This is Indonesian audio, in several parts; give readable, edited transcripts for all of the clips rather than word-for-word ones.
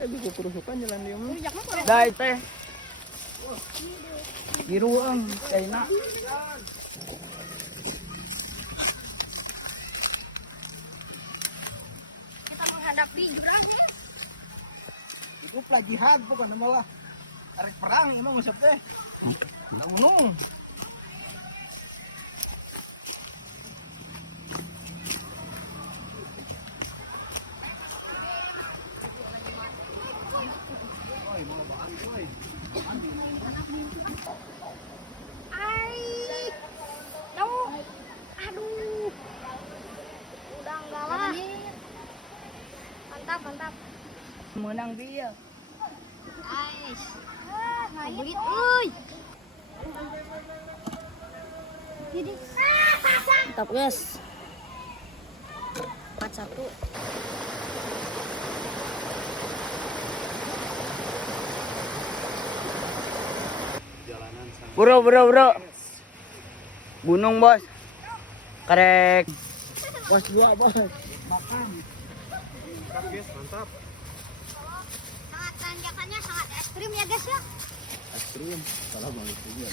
Tapi gue kerusukan jalan dia mah. Dai teh. Biruang, China. Kita menghadapi jurang. Itu pelagihan bukan malah tarik perang emang usap teh. Nung. Aduh. Udah enggak lah. Mantap. Menang dia. Ais. Belit euy. Jadi. Mantap, guys. 4-1. Bro. Gunung, Bos. Karek. Bos dua bos. Makan. Mantap guys, mantap. Sangat tanjakannya sangat ekstrim ya, guys ya. Ekstrim. Salah banget juga.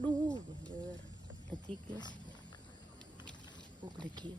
Duh, bener. Detik, guys. Oh, detik.